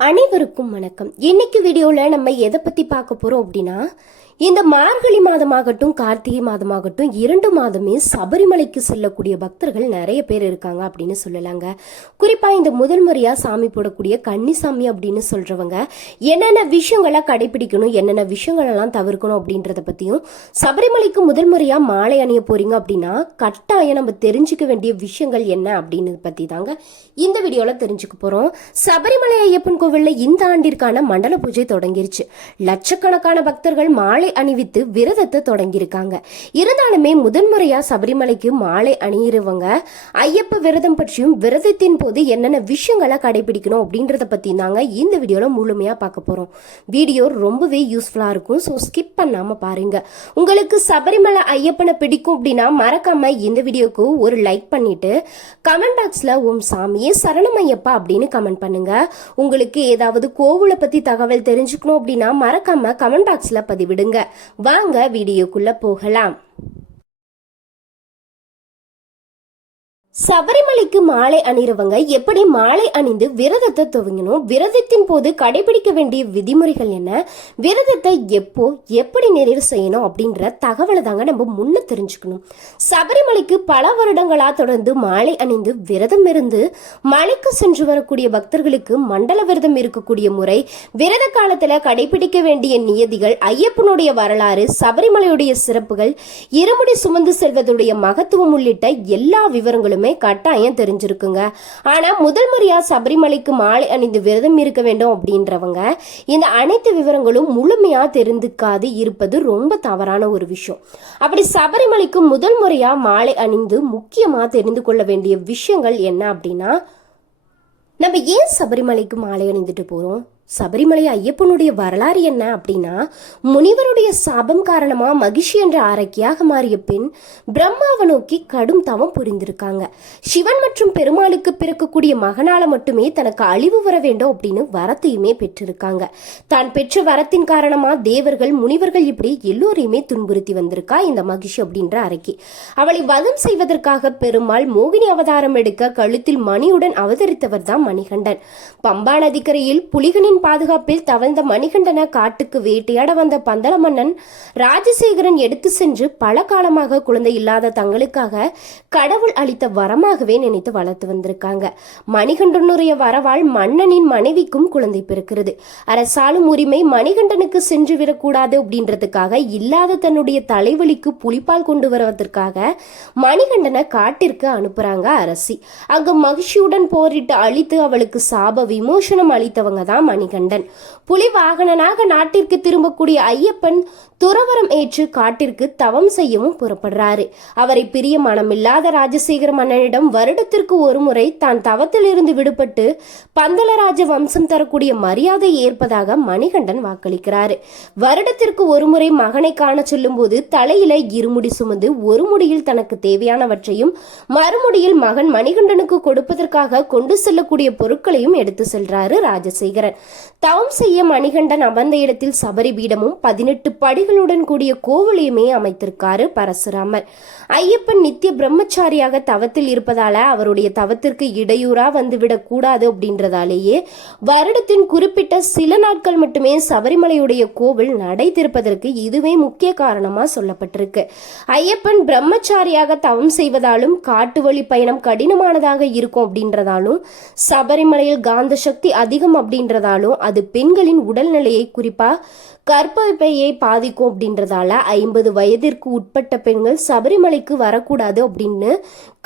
அனைவருக்கும் வணக்கம். இன்னைக்கு வீடியோல நம்ம எதை பத்தி பார்க்க போறோம் அப்படின்னா, இந்த மார்கழி மாதமாகட்டும் கார்த்திகை மாதமாகட்டும் 2 மாதமே சபரிமலைக்கு செல்லக்கூடிய பக்தர்கள் நிறைய பேர் இருக்காங்க அப்படின்னு சொல்லலாங்க. குறிப்பா இந்த முதல் முறையா சாமி போடக்கூடிய கன்னிசாமி அப்படின்னு சொல்றவங்க என்னென்ன விஷயங்களை கடைபிடிக்கணும், என்னென்ன விஷயங்கள் எல்லாம் தவிர்க்கணும் அப்படின்றத பத்தியும், சபரிமலைக்கு முதல் முறையா மாலை அணிய போறீங்க அப்படின்னா கட்டாயம் நம்ம தெரிஞ்சுக்க வேண்டிய விஷயங்கள் என்ன அப்படின்னு பத்தி தாங்க இந்த வீடியோல தெரிஞ்சுக்க போறோம். சபரிமலை ஐயப்பன் கோவில்ல இந்த ஆண்டிற்கான மண்டல பூஜை தொடங்கிருச்சு. லட்சக்கணக்கான பக்தர்கள் மாலை அணிவித்து விரதத்தை தொடங்கியிருக்காங்க. இருந்தாலுமே முதன்முறையா சபரிமலைக்கு மாலை அணியிறவங்க ஐயப்ப விரதம் பற்றியும் விரதத்தின் போது என்னென்ன விஷயங்களை கடைபிடிக்கணும் அப்படின்றத பத்தி தாங்க இந்த வீடியோல முழுமையா பார்க்க போறோம். வீடியோ ரொம்பவே யூஸ்ஃபுல்லா இருக்கும், ஸோ ஸ்கிப் பண்ணாம பாருங்க. உங்களுக்கு சபரிமலை ஐயப்பனை பிடிக்கும் அப்படின்னா மறக்காம இந்த வீடியோக்கு ஒரு லைக் பண்ணிட்டு கமெண்ட் பாக்ஸ்ல ஓம் சாமியே சரணம் ஐயப்பா அப்படின்னு கமெண்ட் பண்ணுங்க. உங்களுக்கு ஏதாவது கோவிலை பத்தி தகவல் தெரிஞ்சுக்கணும் அப்படின்னா மறக்காம கமெண்ட் பாக்ஸ்ல பதிவிடுங்க. வாங்க வீடியோக்குள்ள போகலாம். சபரிமலைக்கு மாலை அணிறவங்க எப்படி மாலை அணிந்து விரதத்தை துவங்கணும், விரதத்தின் போது கடைபிடிக்க வேண்டிய விதிமுறைகள் என்ன, விரதத்தை எப்போ எப்படி நிறைவு செய்யணும் அப்படின்ற தகவலை தாங்க நம்ம முன்ன தெரிஞ்சுக்கணும். சபரிமலைக்கு பல வருடங்களா தொடர்ந்து மாலை அணிந்து விரதம் இருந்து மலைக்கு சென்று வரக்கூடிய பக்தர்களுக்கு மண்டல விரதம் இருக்கக்கூடிய முறை, விரத காலத்துல கடைபிடிக்க வேண்டிய நியதிகள், ஐயப்பனுடைய வரலாறு, சபரிமலையுடைய சிறப்புகள், இருமுடி சுமந்து செல்வதுடைய மகத்துவம் உள்ளிட்ட எல்லா விவரங்களுமே கட்டாயம் தெரிஞ்சிருக்குங்க. ஆனா முதல் முறையா சபரிமலைக்கு மாலை அணிந்து விரதம் இருக்க வேண்டும் அப்படின்றவங்க இந்த அனைத்து விவரங்களும் முழுமையா தெரிந்துக்காது இருப்பது ரொம்ப தவறான ஒரு விஷயம். அப்படி சபரிமலைக்கு முதல் முறையா மாலை அணிந்து முக்கியமா தெரிந்து கொள்ள வேண்டிய விஷயங்கள் என்ன அப்படின்னா, நம்ம ஏன் சபரிமலைக்கு மாலை அணிந்துட்டு போறோம், சபரிமலை ஐயப்பனுடைய வரலாறு என்ன அப்படின்னா, முனிவருடைய சாபம் காரணமா மகிஷி என்ற அரக்கியாக மாறிய பெண் பிரம்மாவை நோக்கி கடும் தவம் புரிந்திருக்காங்க. சிவன் மற்றும் பெருமாளுக்கு பிறக்கக்கூடிய மகனால மட்டுமே தனக்கு அழிவு வர வேண்டும் அப்படின்னு வரத்தையுமே பெற்றிருக்காங்க. தான் பெற்ற வரத்தின் காரணமா தேவர்கள் முனிவர்கள் இப்படி எல்லோரையுமே துன்புறுத்தி வந்திருக்கா இந்த மகிஷி அப்படின்ற அரக்கி. அவளை வதம் செய்வதற்காக பெருமாள் மோகினி அவதாரம் எடுக்க கழுத்தில் மணியுடன் அவதரித்தவர் தான் மணிகண்டன். பம்பா நதிக்கரையில் புலிகளின் பாதுகாப்பில் தவழ்ந்த மணிகண்டன காட்டுக்கு வேட்டையாட வந்த பந்தள மன்னன் ராஜசேகரன் எடுத்து சென்று பல காலமாக குழந்தை இல்லாத தங்களுக்காக கடவுள் அளித்த வரமாகவே நினைத்து வளர்த்து வந்திருக்காங்க. மணிகண்டனுடைய வரவால் மன்னனின் மனைவிக்கும் குழந்தை பிறக்கிறது. அரசாலும் உரிமை மணிகண்டனுக்கு சென்று விடக்கூடாது அப்படின்றதுக்காக இல்லாத தன்னுடைய தலைவலிக்கு புலிப்பால் கொண்டு வருவதற்காக மணிகண்டனை காட்டிற்கு அனுப்புறாங்க அரசி. அங்கு மகிழ்ச்சியுடன் போரிட்டு அழித்து அவளுக்கு சாப விமோசனம் அளித்தவங்க தான் மணிகண்டன். புலி வாகனனாக நாட்டிற்கு திரும்பக்கூடிய ஐயப்பன் துறவரம் ஏற்று காட்டிற்கு தவம் செய்யவும் புறப்படுறாரு. அவரை பிரிய மனமில்லாத ராஜசேகர மன்னனிடம் வருடத்திற்கு ஒரு முறை தான் தவத்தில் இருந்து விடுபட்டு பந்தளராஜ வம்சம் தரக்கூடிய மரியாதை ஏற்பதாக மணிகண்டன் வாக்களிக்கிறாரு. வருடத்திற்கு ஒரு முறை மகனை காண சொல்லும் போது தலையில இருமுடி சுமந்து ஒரு முடியில் தனக்கு தேவையானவற்றையும் மறுமுடியில் மகன் மணிகண்டனுக்கு கொடுப்பதற்காக கொண்டு செல்லக்கூடிய பொருட்களையும் எடுத்து செல்றாரு ராஜசேகரன். தவம் செய்ய மணிகண்டன் அமர்ந்த இடத்தில் சபரி பீடமும் 18 படிகளுடன் கூடிய கோவிலையுமே அமைத்திருக்காரு பரசுராமர். ஐயப்பன் நித்திய பிரம்மச்சாரியாக தவத்தில் இருப்பதால அவருடைய தவத்திற்கு இடையூறா வந்துவிடக் கூடாது அப்படின்றதாலேயே வருடத்தின் குறிப்பிட்ட சில நாட்கள் மட்டுமே சபரிமலையுடைய கோவில் நடை திறப்பதற்கு இதுவே முக்கிய காரணமா சொல்லப்பட்டிருக்கு. ஐயப்பன் பிரம்மச்சாரியாக தவம் செய்வதாலும் காட்டு வழி பயணம் கடினமானதாக இருக்கும் அப்படின்றதாலும் சபரிமலையில் காந்த சக்தி அதிகம் அப்படின்றதாலும் அது பெண்களின் உடல்நிலையை குறிப்பா கர்ப்பப்பையை பாதிக்கும் அப்படின்றதால 50 வயதிற்கு உட்பட்ட பெண்கள் சபரிமலைக்கு வரக்கூடாது அப்படின்னு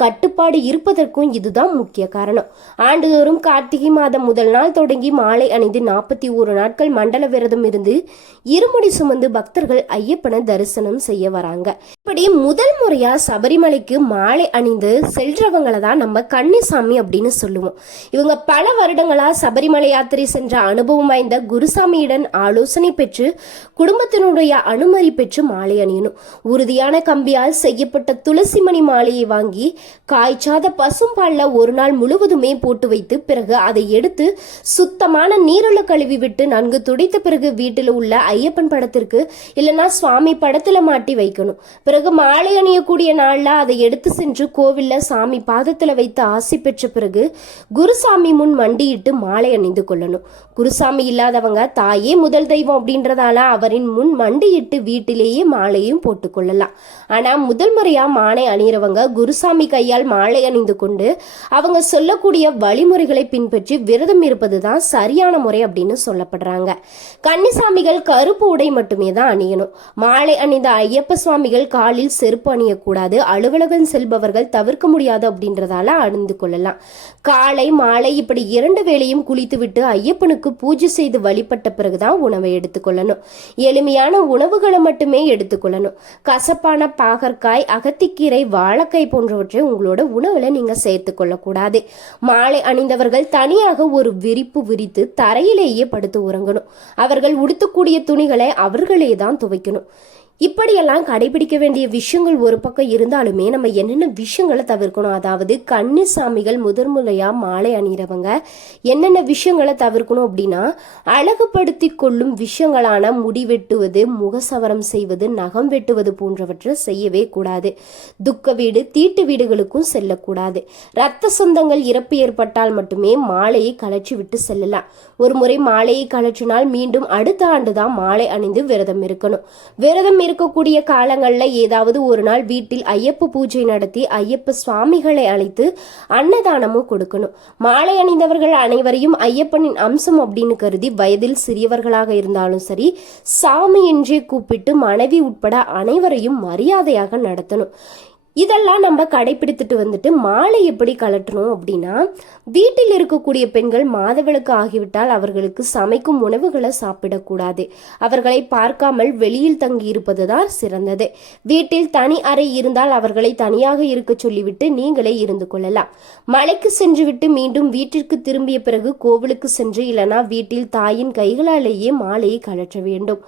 கட்டுப்பாடு இருப்பதற்கும் இதுதான் முக்கிய காரணம். ஆண்டுதோறும் கார்த்திகை மாதம் முதல் நாள் தொடங்கி மாலை அணிந்து 41 நாட்கள் மண்டல விரதம் இருந்து இருமுடி சுமந்து பக்தர்கள் ஐயப்பனை தரிசனம் செய்ய வராங்க. இப்படி முதல் முறையா சபரிமலைக்கு மாலை அணிந்து செல்றவங்களை தான் நம்ம கன்னிசாமி அப்படின்னு சொல்லுவோம். இவங்க பல வருடங்களா சபரிமலை யாத்திரை சென்ற அனுபவம் வாய்ந்த குருசாமியுடன் ஆலோசனை பெற்று குடும்பத்தினுடைய அனுமதி பெற்று மாலை அணியணும். உறுதியான கம்பியால் செய்யப்பட்ட துளசி மணி மாலையை வாங்கி காய்ச்சாத பசும்பால்ல ஒரு நாள் முழுவதுமே போட்டு வைத்து பிறகு அதை எடுத்து சுத்தமான நீருள்ள கழுவி விட்டு நன்கு துடைத்த பிறகு வீட்டில் உள்ள ஐயப்பன் படத்திற்கு இல்லைன்னா சுவாமி படத்துல மாட்டி வைக்கணும். பிறகு மாலை அணியக்கூடிய நாள்ல அதை எடுத்து சென்று கோவில்ல சாமி பாதத்துல வைத்து ஆசி பெற்ற பிறகு குருசாமி முன் மண்டியிட்டு மாலை அணிந்து கொள்ளணும். குருசாமி இல்லாதவங்க தாயே முதல் தெய்வம் அப்படின்றதால அவரின் முன் மண்டியிட்டு வீட்டிலேயே மாலையும் போட்டு கொள்ளலாம். ஆனா முதல் முறையா மாலை அணிகிறவங்க குருசாமி கையால் மாலை அணிந்து கொண்டு அவங்க சொல்லக்கூடிய வழிமுறைகளை பின்பற்றி விரதம் இருப்பதுதான் சரியான முறை அப்படின்னு சொல்லப்படுறாங்க. கன்னிசாமிகள் கருப்பு உடை மட்டுமே தான் அணியணும். மாலை அணிந்த ஐயப்ப சுவாமிகள் காலில் செருப்பு அணியக்கூடாது. அலுவலகம் செல்பவர்கள் தவிர்க்க முடியாது அப்படின்றதால அணிந்து கொள்ளலாம். காலை மாலை இப்படி 2 வேளையும் குளித்துவிட்டு ஐயப்பனுக்கு பூஜை செய்து வழிபட்ட பிறகுதான் உணவை எடுத்துக்கொள்ளணும். எளிமையான உணவுகளை மட்டுமே எடுத்துக்கொள்ளணும். கசப்பான பாகற்காய், அகத்திக்கீரை, வாழைக்காய் போன்றவற்றை உங்களோட உணவுல நீங்க சேர்த்து கொள்ளக்கூடாது. மாலை அணிந்தவர்கள் தனியாக ஒரு விரிப்பு விரித்து தரையிலேயே படுத்து உறங்கணும். அவர்கள் உடுத்தக்கூடிய துணிகளை அவர்களே தான் துவைக்கணும். இப்படியெல்லாம் கடைபிடிக்க வேண்டிய விஷயங்கள் ஒரு பக்கம் இருந்தாலுமே நம்ம என்னென்ன விஷயங்களை தவிர்க்கணும், அதாவது கன்னிசாமிகள் முதன்முறையா மாலை அணிகிறவங்க என்னென்ன விஷயங்களை தவிர்க்கணும் அப்படின்னா, அழகுபடுத்தி கொள்ளும் விஷயங்களான முடி வெட்டுவது, முகசவரம் செய்வது, நகம் வெட்டுவது போன்றவற்றை செய்யவே கூடாது. துக்க வீடு, தீட்டு வீடுகளுக்கும் செல்லக்கூடாது. இரத்த சொந்தங்கள் இறப்பு ஏற்பட்டால் மட்டுமே மாலையை கழற்றி விட்டு செல்லலாம். ஒரு முறை மாலையை கழற்றினால் மீண்டும் அடுத்த ஆண்டுதான் மாலை அணிந்து விரதம் இருக்கணும். விரதம் இருக்கக்கூடிய காலங்கள்ல ஏதாவது ஒரு நாள் வீட்டில் ஐயப்ப பூஜை நடத்தி ஐயப்ப சுவாமிகளை அழைத்து அன்னதானமும் கொடுக்கணும். மாலை அணிந்தவர்கள் அனைவரையும் ஐயப்பனின் அம்சம் அப்படின்னு கருதி வயதில் சிறியவர்களாக இருந்தாலும் சரி சாமி என்றே கூப்பிட்டு மனைவி உட்பட அனைவரையும் மரியாதையாக நடத்தணும். இதெல்லாம் நம்ம கடைபிடித்துட்டு வந்துட்டு மாலை எப்படி கலட்டணும் அப்படின்னா, வீட்டில் இருக்கக்கூடிய பெண்கள் மாதவிலக்கு ஆகிவிட்டால் அவர்களுக்கு சமைக்கும் உணவுகளை சாப்பிடக்கூடாது. அவர்களை பார்க்காமல் வெளியில் தங்கி இருப்பதுதான் சிறந்தது. வீட்டில் தனி அறை இருந்தால் அவர்களை தனியாக இருக்க சொல்லிவிட்டு நீங்களே இருந்து கொள்ளலாம். மலைக்கு சென்று விட்டு மீண்டும் வீட்டிற்கு திரும்பிய பிறகு கோவிலுக்கு சென்று இல்லைனா வீட்டில் தாயின் கைகளாலேயே மாலையை கலற்ற வேண்டும்.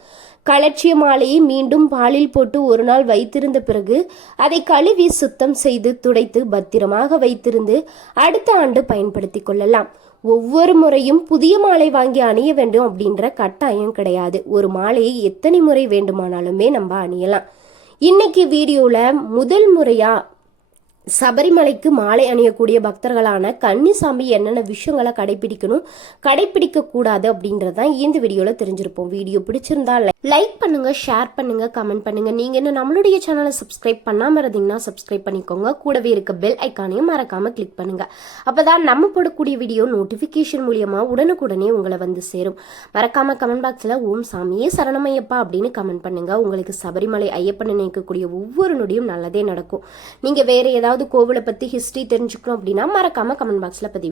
கலற்றிய மாலையை மீண்டும் பாலில் போட்டு ஒரு நாள் வைத்திருந்த பிறகு அதை கழுவி சுத்தம் செய்து துடைத்து பத்திரமாக வைத்திருந்து அடுத்த ஆண்டு பயன்படுத்தி கொள்ளலாம். ஒவ்வொரு முறையும் புதிய மாலை வாங்கி அணிய வேண்டும் அப்படின்ற கட்டாயம் கிடையாது. ஒரு மாலையை எத்தனை முறை வேண்டுமானாலுமே நம்ம அணியலாம். இன்னைக்கு வீடியோல முதல் முறையா சபரிமலைக்கு மாலை அணியக்கூடிய பக்தர்களான கன்னிசாமி என்னென்ன விஷயங்களை கடைபிடிக்கணும், கடைபிடிக்க கூடாது அப்படின்றதான் இந்த வீடியோல தெரிஞ்சிருப்போம். வீடியோ பிடிச்சிருந்தா லைக் பண்ணுங்க, ஷேர் பண்ணுங்க, கமெண்ட் பண்ணுங்க. நீங்க என்ன நம்மளுடைய சேனலை சப்ஸ்கிரைப் பண்ணாம இருந்தீங்கன்னா சப்ஸ்கிரைப் பண்ணிக்கோங்க. கூடவே இருக்க பெல் ஐக்கானையும் மறக்காம கிளிக் பண்ணுங்க. அப்பதான் நம்ம போடக்கூடிய வீடியோ நோட்டிபிகேஷன் மூலியமா உடனுக்குடனே உங்களை வந்து சேரும். மறக்காம கமெண்ட் பாக்ஸ்ல ஓம் சாமியே சரணமையப்பா அப்படின்னு கமெண்ட் பண்ணுங்க. உங்களுக்கு சபரிமலை ஐயப்பன் நினைக்கக்கூடிய ஒவ்வொரு நொடியும் நல்லதே நடக்கும். நீங்க வேற ஏதாவது கோவிலை பத்தி ஹிஸ்டரி தெரிஞ்சுக்கணும் அப்படின்னா மறக்காம கமெண்ட் பாக்ஸ்ல பதிவு